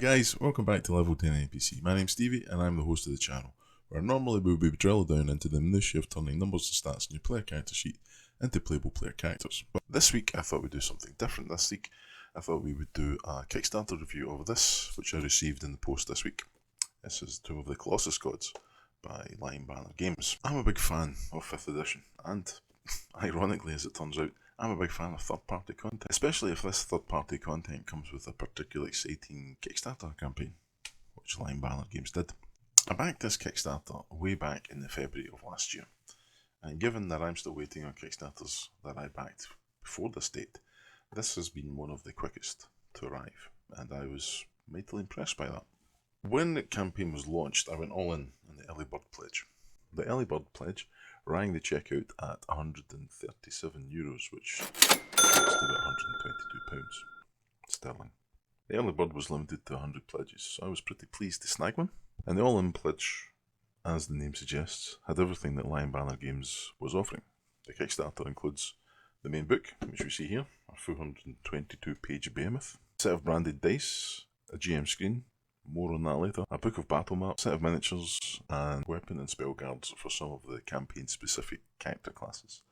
guys, welcome back to Level 10 NPC. My name's Stevie and I'm the host of the channel, where normally we'll be drilled down into the minutiae of turning numbers and stats in your player character sheet into playable player characters. But this week I thought we'd do something different. This week I thought we would do a Kickstarter review of this, which I received in the post this week. This is Tomb of the Colossus Gods by lionbannergames. I'm a big fan of 5th edition, and ironically as it turns out, I'm a big fan of third-party content, especially if this third-party content comes with a particularly exciting Kickstarter campaign, which lionbannergames did. I backed this Kickstarter way back in the February of last year, and given that I'm still waiting on Kickstarters that I backed before this date, this has been one of the quickest to arrive, and I was mightily impressed by that. When the campaign was launched, I went all in on the early bird pledge. The early bird pledge rang the checkout at €137, which equates to about £122 sterling. The early bird was limited to 100 pledges, so I was pretty pleased to snag one. And the all-in pledge, as the name suggests, had everything that lionbannergames was offering. The Kickstarter includes the main book, which we see here, a 422-page behemoth, a set of branded dice, a GM screen, more on that later, a book of battle maps, a set of miniatures, and weapon and spell guards for some of the campaign-specific character classes.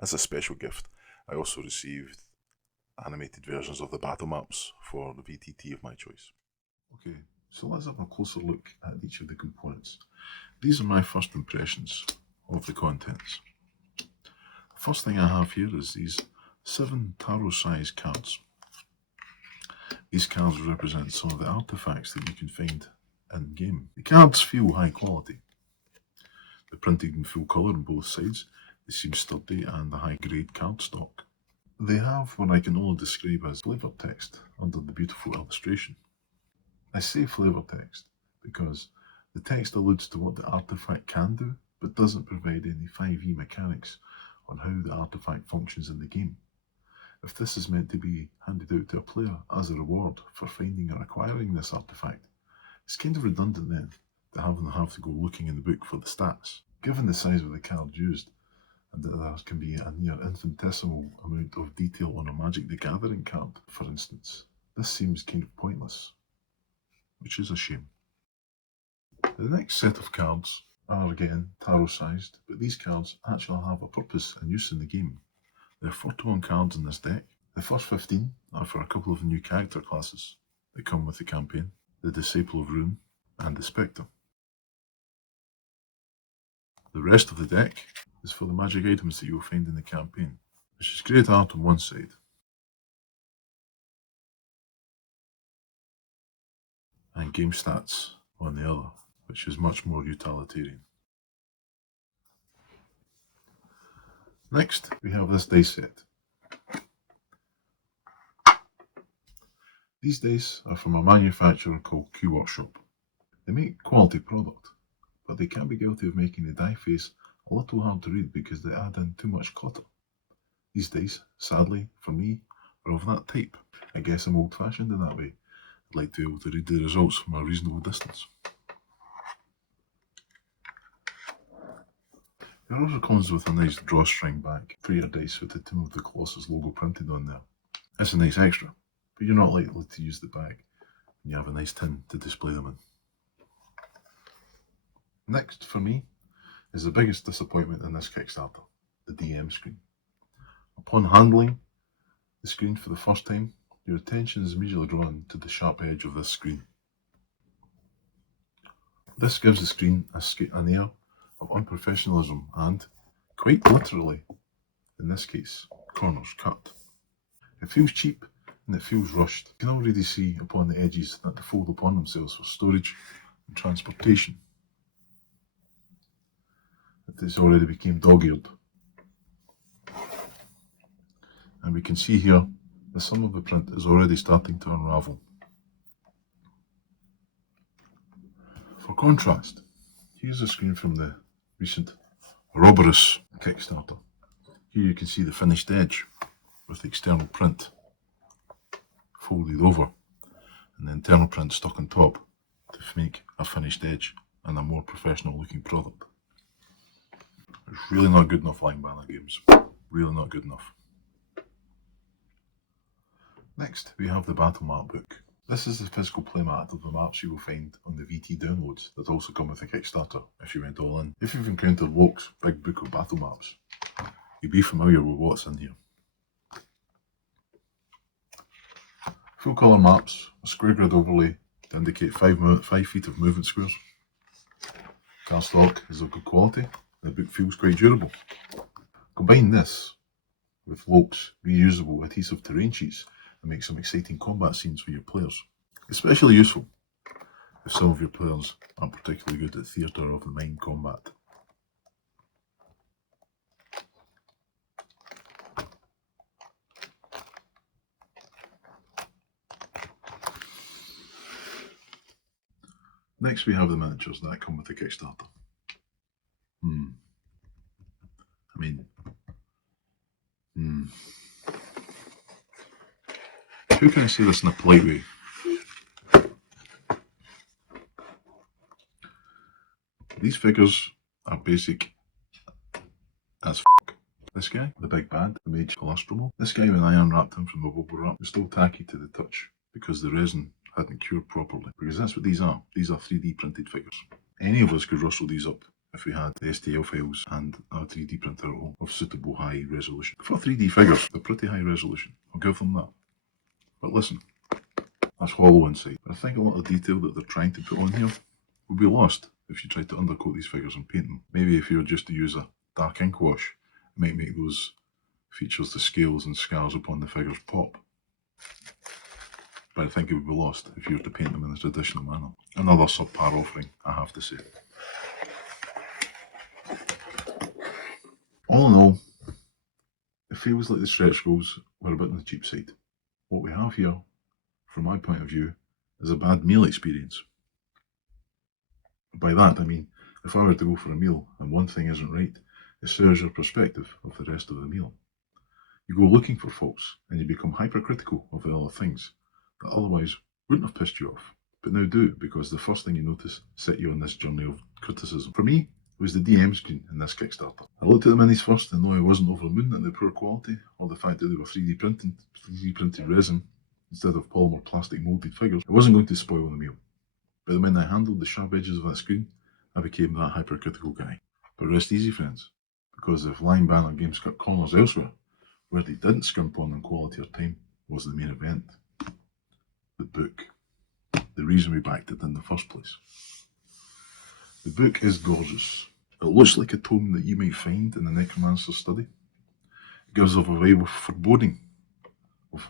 As a special gift, I also received animated versions of the battle maps for the VTT of my choice. Okay, so let's have a closer look at each of the components. These are my first impressions of the contents. The first thing I have here is these 7 tarot-sized cards. These cards represent some of the artifacts that you can find in-game. The cards feel high quality. They're printed in full colour on both sides. They seem sturdy and a high-grade cardstock. They have what I can only describe as flavour text under the beautiful illustration. I say flavour text because the text alludes to what the artifact can do, but doesn't provide any 5e mechanics on how the artifact functions in the game. If this is meant to be handed out to a player as a reward for finding or acquiring this artifact, it's kind of redundant then to have to go looking in the book for the stats. Given the size of the card used, and that there can be a near infinitesimal amount of detail on a Magic the Gathering card, for instance, this seems kind of pointless, which is a shame. The next set of cards are again tarot-sized, but these cards actually have a purpose and use in the game. There are 41 cards in this deck. The first 15 are for a couple of new character classes that come with the campaign, the Disciple of Ruin and the Spectre. The rest of the deck is for the magic items that you will find in the campaign, which is great art on one side and game stats on the other, which is much more utilitarian. Next, we have this dice set. These dice are from a manufacturer called qworkshop. They make quality product, but they can be guilty of making the die face a little hard to read because they add in too much clutter. These dice, sadly, for me, are of that type. I guess I'm old-fashioned in that way. I'd like to be able to read the results from a reasonable distance. It also comes with a nice drawstring bag for your dice with the Tomb of the Colossus logo printed on there. It's a nice extra, but you're not likely to use the bag when you have a nice tin to display them in. Next, for me, is the biggest disappointment in this Kickstarter, the DM screen. Upon handling the screen for the first time, your attention is immediately drawn to the sharp edge of this screen. This gives the screen an air of unprofessionalism and, quite literally, in this case, corners cut. It feels cheap and it feels rushed. You can already see upon the edges that they fold upon themselves for storage and transportation. It has already become dog-eared. And we can see here that some of the print is already starting to unravel. For contrast, here's a screen from the recent Auroboros Kickstarter. Here you can see the finished edge with the external print folded over and the internal print stuck on top to make a finished edge and a more professional looking product. It's really not good enough, lionbannergames. Really not good enough. Next, we have the battle map book. This is the physical playmat of the maps you will find on the VT downloads that also come with the Kickstarter if you went all in. If you've encountered Locke's Big Book of Battle Maps, you'll be familiar with what's in here. Full colour maps, a square grid overlay to indicate 5 feet of movement squares. Cardstock is of good quality, the book feels quite durable. Combine this with Locke's reusable adhesive terrain sheets and make some exciting combat scenes for your players. Especially useful if some of your players aren't particularly good at theatre of the mind combat. Next we have the miniatures that come with the Kickstarter. How can I say this in a polite way? These figures are basic as f***. This guy, the big bad, the mage Colossus. This guy, when I unwrapped him from the bubble wrap, was still tacky to the touch because the resin hadn't cured properly. Because that's what these are. These are 3D printed figures. Any of us could rustle these up if we had the STL files and a 3D printer at home of suitable high resolution. For 3D figures, they're pretty high resolution. I'll give them that. But listen, that's hollow inside. I think a lot of detail that they're trying to put on here will be lost if you try to undercoat these figures and paint them. Maybe if you were just to use a dark ink wash, it might make those features, the scales and scars upon the figures, pop. But I think it would be lost if you were to paint them in a traditional manner. Another subpar offering, I have to say. All in all, it feels like the stretch goals were a bit on the cheap side. What we have here, from my point of view, is a bad meal experience. By that I mean, if I were to go for a meal and one thing isn't right, it serves your perspective of the rest of the meal. You go looking for faults and you become hypercritical of the other things that otherwise wouldn't have pissed you off, but now do because the first thing you notice set you on this journey of criticism. For me, it was the DM screen in this Kickstarter. I looked at the minis first and though I wasn't over the moon at the poor quality or the fact that they were 3D printed resin instead of polymer plastic moulded figures, I wasn't going to spoil the meal. But when I handled the sharp edges of that screen, I became that hypercritical guy. But rest easy, friends, because if lionbannergames cut corners elsewhere, where they didn't scrimp on quality or time was the main event. The book. The reason we backed it in the first place. The book is gorgeous. It looks like a tome that you might find in the necromancer's study. It gives off a vibe of foreboding, of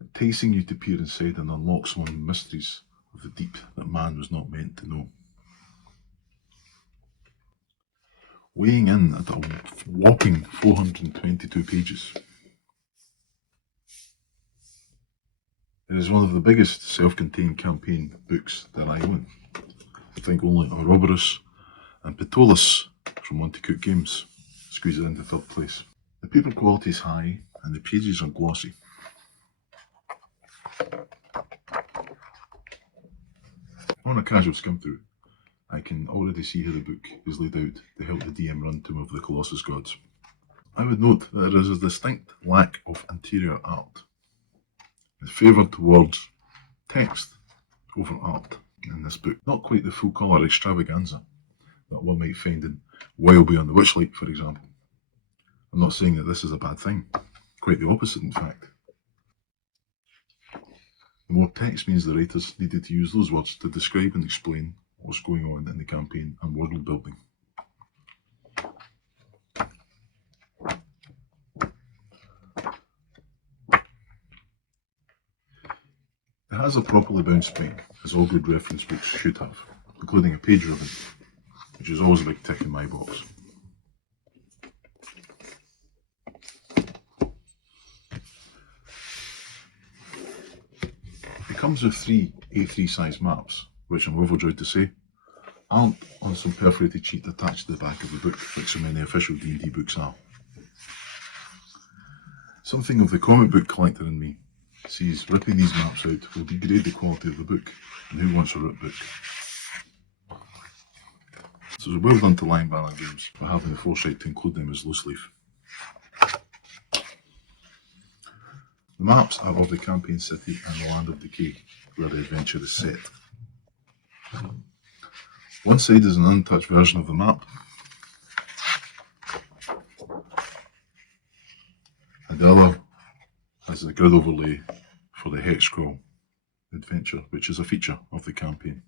enticing you to peer inside and unlock some of the mysteries of the deep that man was not meant to know. Weighing in at a whopping 422 pages. It is one of the biggest self-contained campaign books that I own. I think only Auroboros and Ptolus from Monte Cook Games squeeze it into third place. The paper quality is high and the pages are glossy. On a casual skim through, I can already see how the book is laid out to help the DM run Tomb of the Colossusgods. I would note that there is a distinct lack of interior art. It's favoured towards text over art in this book. Not quite the full colour extravaganza that one might find in Wild Beyond the Witchlight, for example. I'm not saying that this is a bad thing, quite the opposite in fact. The more text means the writers needed to use those words to describe and explain what's going on in the campaign and world building. It has a properly bound spine, as all good reference books should have, including a page ribbon, which is always a big tick in my box. It comes with 3 A3 size maps, which I'm overjoyed to say aren't on some perforated sheet attached to the back of the book, like so many official D&D books are. Something of the comic book collector in me sees ripping these maps out will degrade the quality of the book, and who wants a ripped book? So well done to lionbannergames for having the foresight to include them as loose leaf. The maps are of the campaign city and the land of decay, where the adventure is set. One side is an untouched version of the map, and the other has a grid overlay for the hex scroll adventure, which is a feature of the campaign.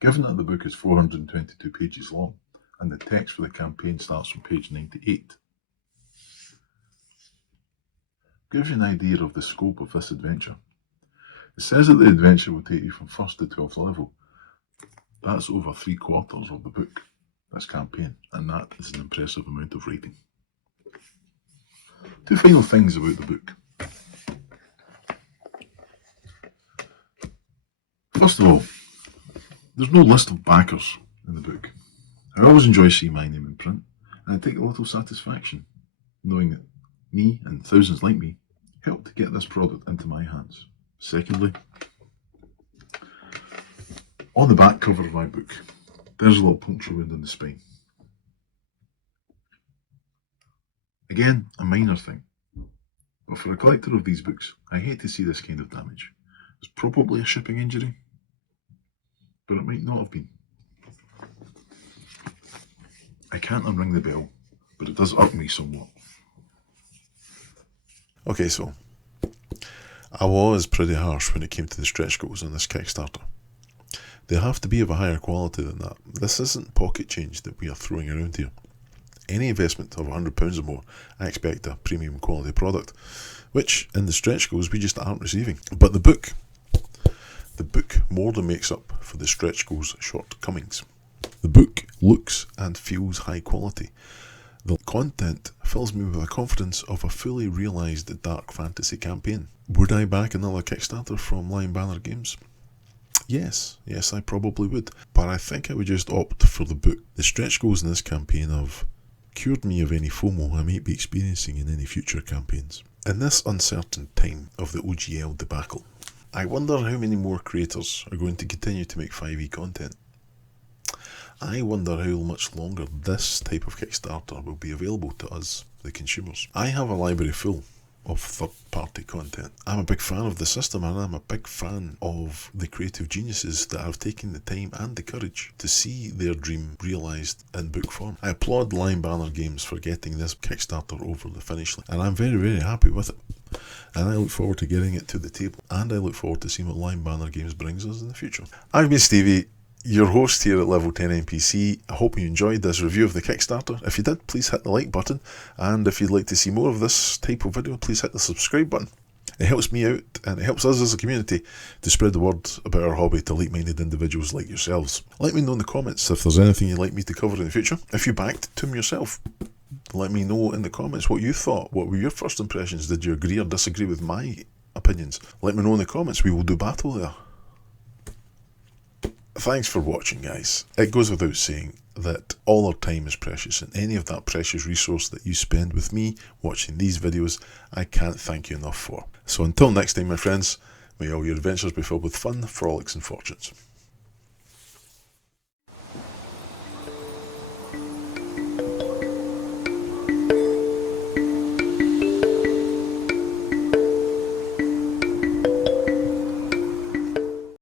Given that the book is 422 pages long, and the text for the campaign starts from page 98, gives you an idea of the scope of this adventure. It says that the adventure will take you from 1st to 12th level. That's over 3/4 of the book, this campaign, and that is an impressive amount of writing. Two final things about the book. First of all, there's no list of backers in the book. I always enjoy seeing my name in print, and I take a little satisfaction knowing that me and thousands like me helped to get this product into my hands. Secondly, on the back cover of my book, there's a little puncture wound in the spine. Again, a minor thing, but for a collector of these books, I hate to see this kind of damage. It's probably a shipping injury, but it might not have been. I can't unring the bell, but it does irk me somewhat. Okay, so I was pretty harsh when it came to the stretch goals on this Kickstarter. They have to be of a higher quality than that. This isn't pocket change that we are throwing around here. Any investment of £100 or more, I expect a premium quality product, which in the stretch goals we just aren't receiving. But the book more than makes up for the stretch goals shortcomings. The book looks and feels high quality. The content fills me with the confidence of a fully realised dark fantasy campaign. Would I back another Kickstarter from lionbannergames? Yes, I probably would. But I think I would just opt for the book. The stretch goals in this campaign have cured me of any FOMO I might be experiencing in any future campaigns. In this uncertain time of the OGL debacle, I wonder how many more creators are going to continue to make 5e content. I wonder how much longer this type of Kickstarter will be available to us, the consumers. I have a library full of third-party content. I'm a big fan of the system, and I'm a big fan of the creative geniuses that have taken the time and the courage to see their dream realised in book form. I applaud lionbannergames for getting this Kickstarter over the finish line, and I'm very, very happy with it. And I look forward to getting it to the table, and I look forward to seeing what lionbannergames brings us in the future. I've been Stevie, your host here at Level 10 NPC. I hope you enjoyed this review of the Kickstarter. If you did, please hit the like button, and if you'd like to see more of this type of video, please hit the subscribe button. It helps me out, and it helps us as a community to spread the word about our hobby to like-minded individuals like yourselves. Let me know in the comments if there's anything you'd like me to cover in the future. If you backed Tomb yourself, let me know in the comments what you thought. What were your first impressions? Did you agree or disagree with my opinions? Let me know in the comments. We will do battle there. Thanks for watching, guys. It goes without saying that all our time is precious, and any of that precious resource that you spend with me watching these videos, I can't thank you enough for. So until next time, my friends, may all your adventures be filled with fun, frolics and fortunes.